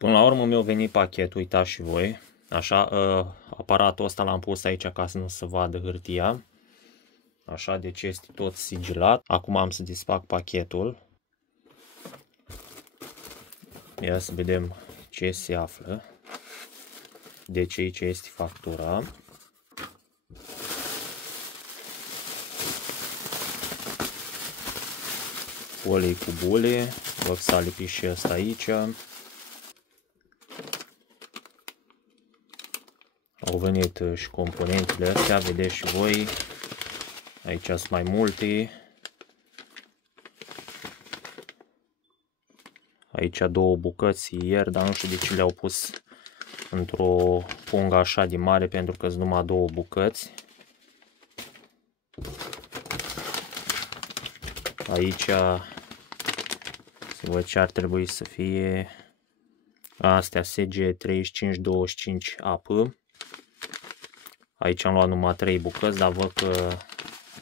Până la urmă mi-a venit pachetul, uitați și voi. Așa, aparatul ăsta l-am pus aici ca să nu se vadă hârtia. Așa, deci este tot sigilat. Acum am să desfac pachetul. Ia să vedem ce se află. Deci aici este factura. Folii cu bule. Văd că s-a lipit și ăsta aici. Au venit și componentele astea, vedeți și voi. Aici sunt mai multe. Aici două bucăți ieri, dar nu știu de ce le-au pus într-o pungă așa de mare, pentru că sunt numai două bucăți. Aici să văd ce ar trebui să fie. Astea SG3525 apă. Aici am luat numai 3 bucăți, dar văd că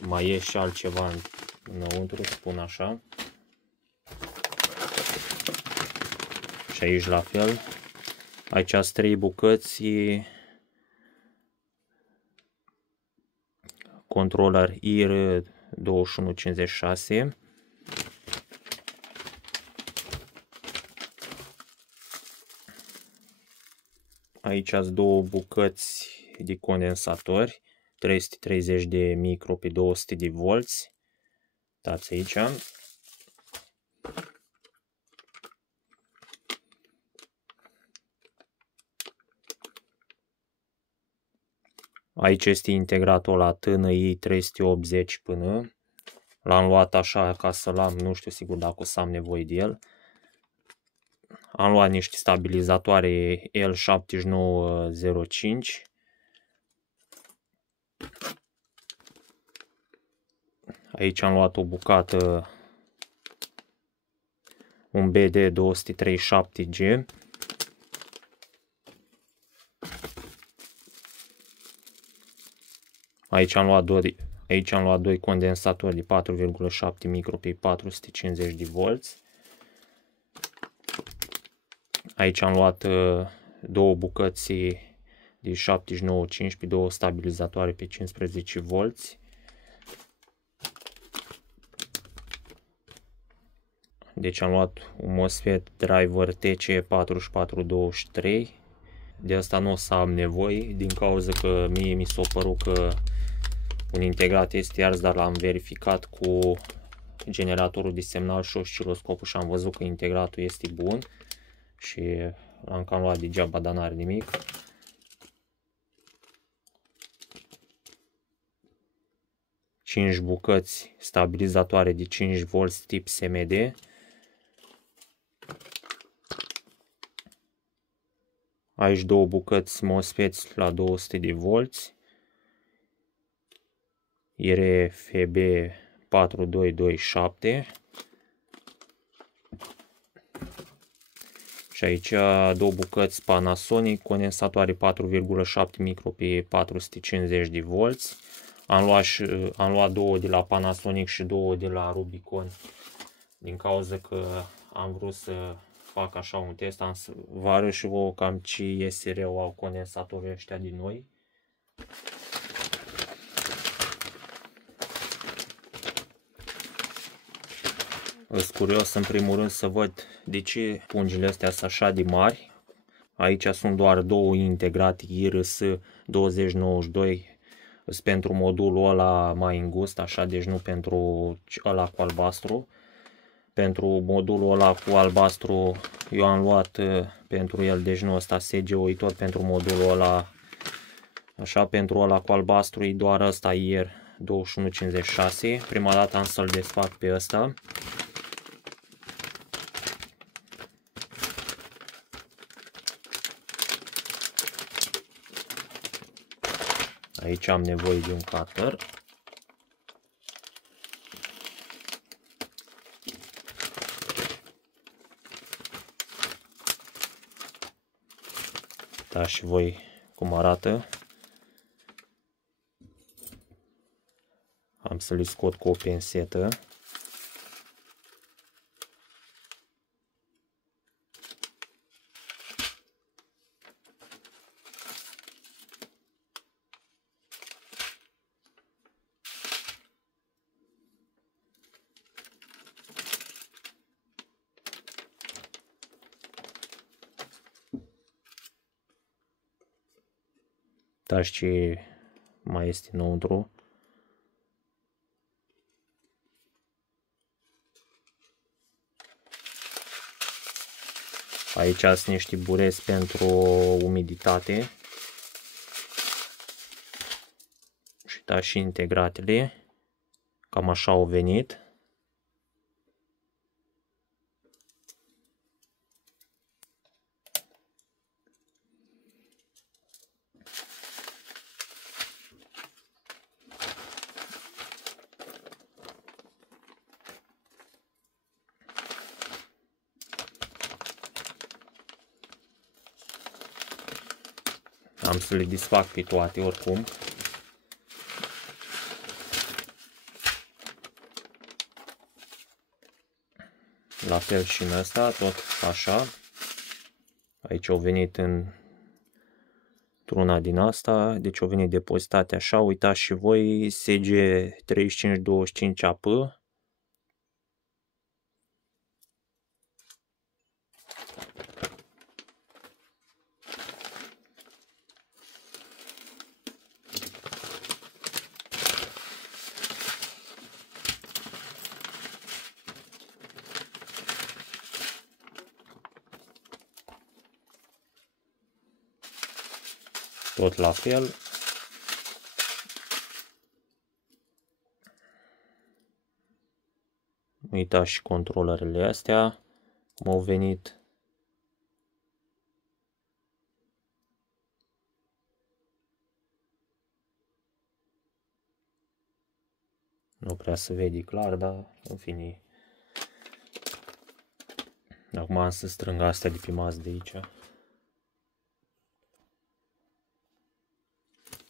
mai e și altceva înăuntru, spun așa. Și aici la fel. Aici sunt 3 bucăți. Controller IR 2156. Aici sunt două bucăți de condensatori, 330 de micro pe 200 de volți. Uitați aici. Aici este integratul la TNI 380 până. L-am luat așa ca să-l am, nu știu sigur dacă o să am nevoie de el. Am luat niște stabilizatoare L7905. Aici am luat o bucată, un BD 237G. Aici am luat doi condensatori de 4,7 micro pe 450 de volți. Aici am luat două bucăți de 79,5 pe două stabilizatoare pe 15 volți. Deci am luat un MOSFET driver TC4423. De asta nu o să am nevoie, din cauza că mie mi s-a părut că un integrat este ars, dar l-am verificat cu generatorul de semnal și osciloscopul și am văzut că integratul este bun. Și l-am cam luat degeaba, dar n-are nimic. Cinci bucăți stabilizatoare de 5 volți tip SMD. Aici două bucăți MOSFET la 200 de volți. RFB 4227. Și aici două bucăți Panasonic, condensatoare 4,7 micro pe 450 de volți. Am luat două de la Panasonic și două de la Rubicon, din cauza că am vrut să fac așa un test. Am să vă arăt și vouă cam ce iese rău au condensatorii ăștia din noi. Sunt curios în primul rând să văd de ce pungile astea sunt așa de mari. Aici sunt doar două integrate IRS 2092. Sunt pentru modulul ăla mai îngust, așa, deci nu pentru ăla cu albastru. Pentru modulul ăla cu albastru eu am luat pentru el, deci nu ăsta SG-ul, tot pentru modulul ăla. Așa, pentru ăla cu albastru e doar ăsta IR 2156. Prima dată am să-l desfac pe ăsta. Aici am nevoie de un cutter. Da, și voi cum arată. Am să le scot cu o pensetă. Uitați ce mai este înăuntru. Aici sunt niște bureți pentru umiditate. Și uitați și integratele. Cam așa au venit. Am să le desfac pe toate oricum. La fel și în ăsta, tot așa. Aici au venit într-una din asta, deci au venit depozitate așa. Uitați și voi, SG3525AP. Tot la fel. Uitați și controlerele astea cum au venit. Nu prea se vede clar, dar în fine. Acum am să strâng astea de pe masă de aici.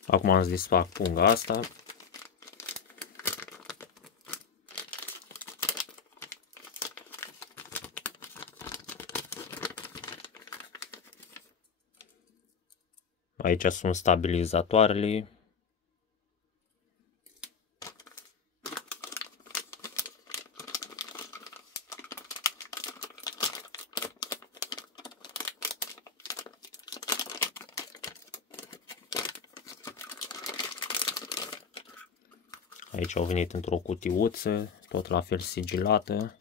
Acum am să desfac punga asta. Aici sunt stabilizatoarele. Aici au venit într-o cutiuță, tot la fel sigilată.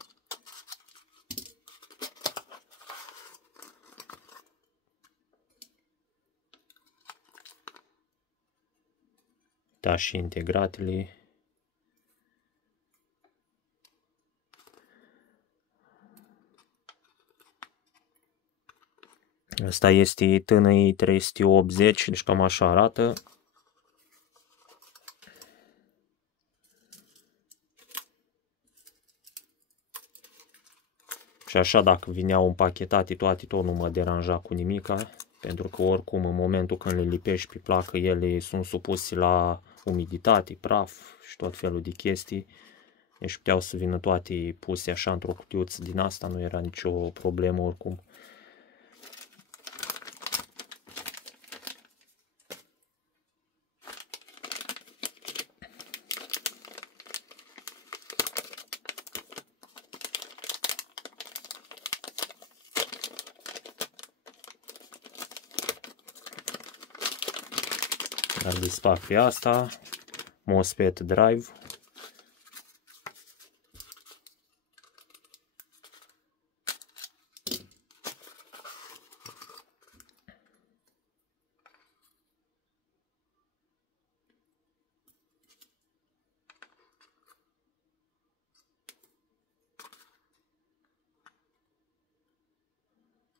Da, și integratele. Asta este TNI 380, deci cam așa arată. Și așa, dacă vineau împachetate toate, tot nu mă deranja cu nimica, pentru că oricum în momentul când le lipești pe placă, ele sunt supuse la umiditate, praf și tot felul de chestii. Deci puteau să vină toate puse așa într-o cutiuță din asta, nu era nicio problemă oricum. Dar desfac pe asta, MOSFET drive.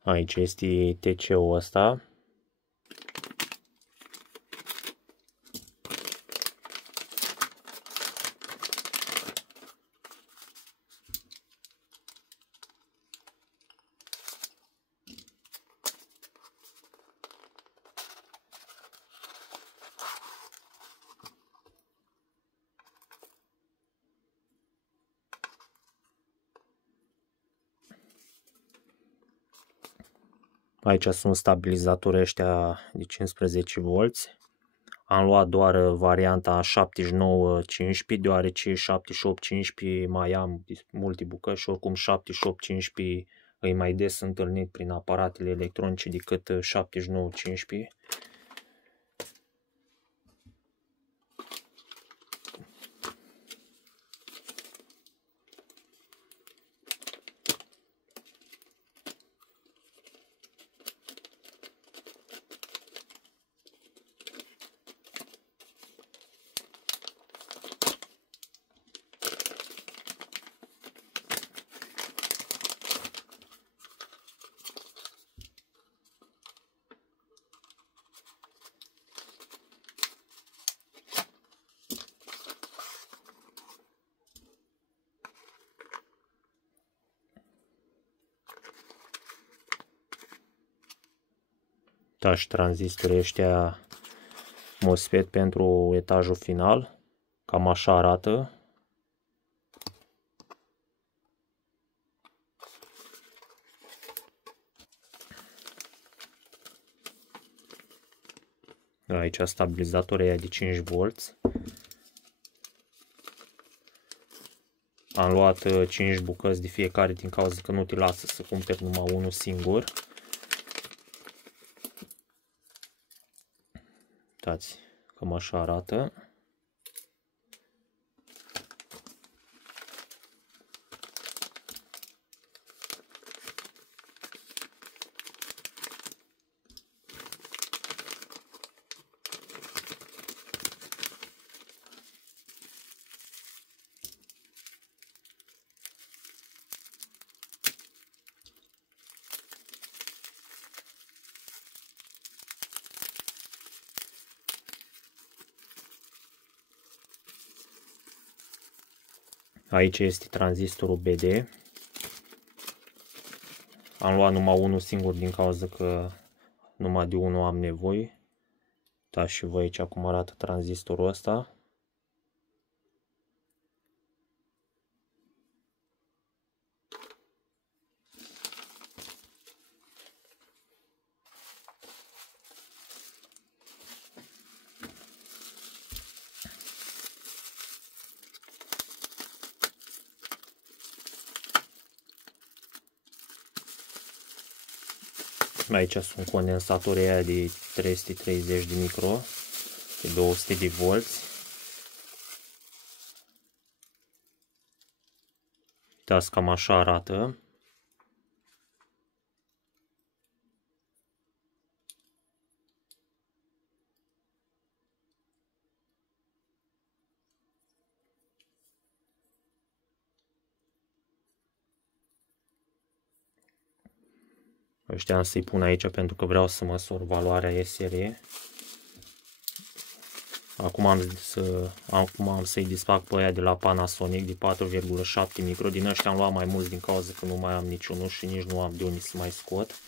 Aici este TC-ul ăsta. Aici sunt stabilizatorii ăștia de 15 V. Am luat doar varianta 79-15, deoarece 78-15 mai am multe bucăți și oricum 78-15 îi mai des întâlnit prin aparatele electronice decât 79-15. Și tranzistorii ăștia MOSFET pentru etajul final. Cam așa arată. Aici stabilizatorul e de 5V. Am luat 5 bucăți de fiecare din cauza că nu te lasă să cumperi numai unul singur. Uitați, cam așa arată. Aici este tranzistorul BD. Am luat numai unul singur din cauza că numai de unul am nevoie. Da, și voi aici cum arată tranzistorul ăsta. Aici sunt condensatorii aia de 330 de micro, de 200 de volți. Uitați, cam așa arată. Ăștia am să-i pun aici pentru că vreau să măsor valoarea SR. Acum am să-i disfac pe aia de la Panasonic de 4,7 micro. Din ăștia am luat mai mulți din cauza că nu mai am niciunul și nici nu am de unde să mai scot.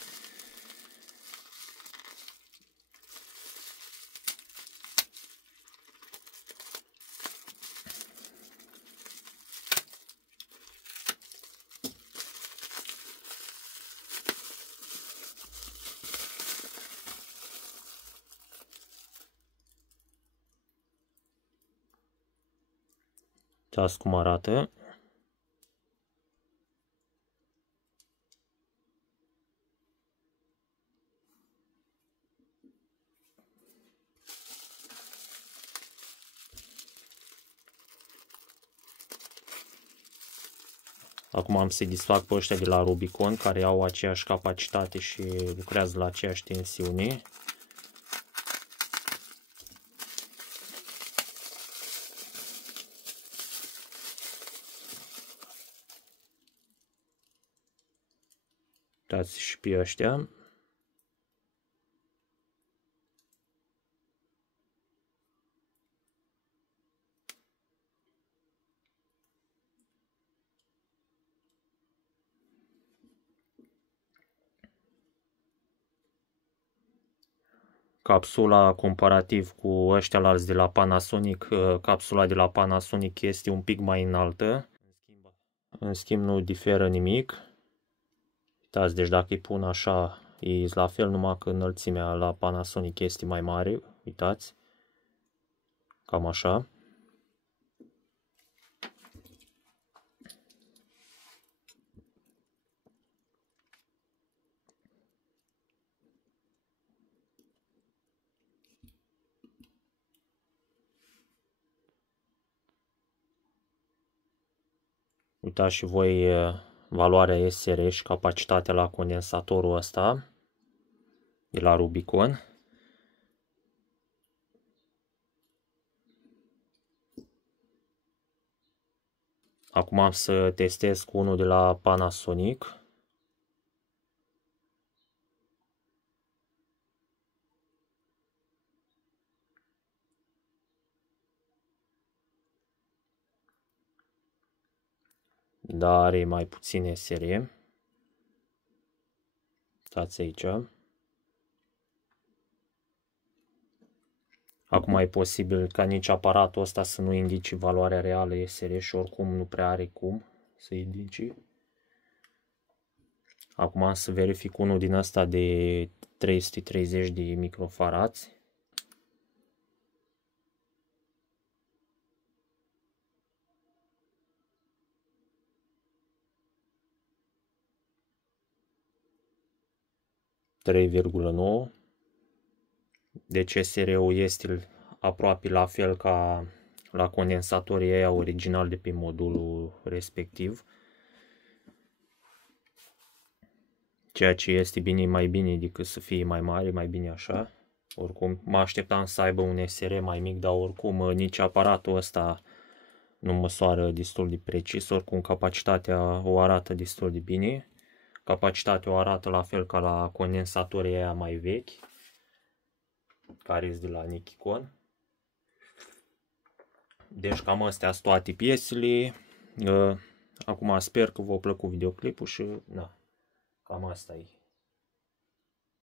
Uitați cum arată. Acum am să-i disfac pe ăștia de la Rubicon, care au aceeași capacitate și lucrează la aceeași tensiune. Uitați și pe ăștia. Capsula comparativ cu ăștia alți de la Panasonic, capsula de la Panasonic este un pic mai înaltă. În schimb nu diferă nimic. Uitați, deci dacă îi pun așa, e la fel, numai că înălțimea la Panasonic este mai mare. Uitați. Cam așa. Uitați și voi valoarea SR și capacitatea la condensatorul ăsta de la Rubicon. Acum am să testez cu unul de la Panasonic. Dar are mai puțin SR. Uitați aici. Acum e posibil ca nici aparatul ăsta să nu indici valoarea reală SR și oricum nu prea are cum să indici. Acum să verific unul din ăsta de 330 de microfarați. ,9. Deci SR-ul este aproape la fel ca la condensatorii aia original de pe modulul respectiv. Ceea ce este bine, mai bine decât să fie mai mare, mai bine așa. Oricum, mă așteptam să aibă un SR mai mic, dar oricum nici aparatul ăsta nu măsoară destul de precis. Oricum, capacitatea o arată destul de bine. Capacitatea o arată la fel ca la condensatorii aia mai vechi, care sunt de la Nikon. Deci cam astea sunt toate piesele. Acum sper că v-a plăcut videoclipul și cam asta e.